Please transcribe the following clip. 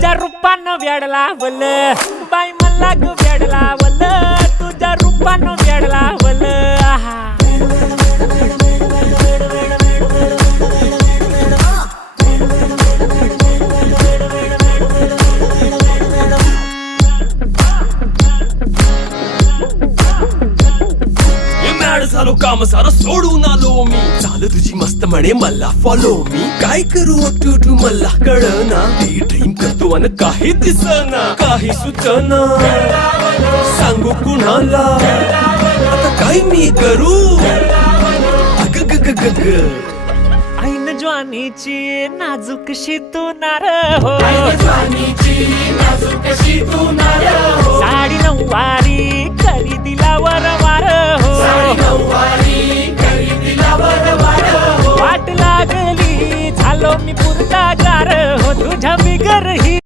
तुझ्या रूपानं वेड लावल बाई मला ग वेड लावल तुझ्या रूपानं वेड लावल आहा झालो काम सारं सोडून आलो मी चाल तुझी मस्त म्हणे मला फॉलो मी काय करू टू मला कळना ती ड्रीम करतो अन काही दिसना काही सुचना सांगू कुणाला आता काय मी करू अग ग ग ग ग ऐन ज्वानीची नाजूकशी तू नार हो साडी नऊवारी करी दिला वरवार हो वाट लागली झालो मी पुरता गार हो तुझ्या बिगर ही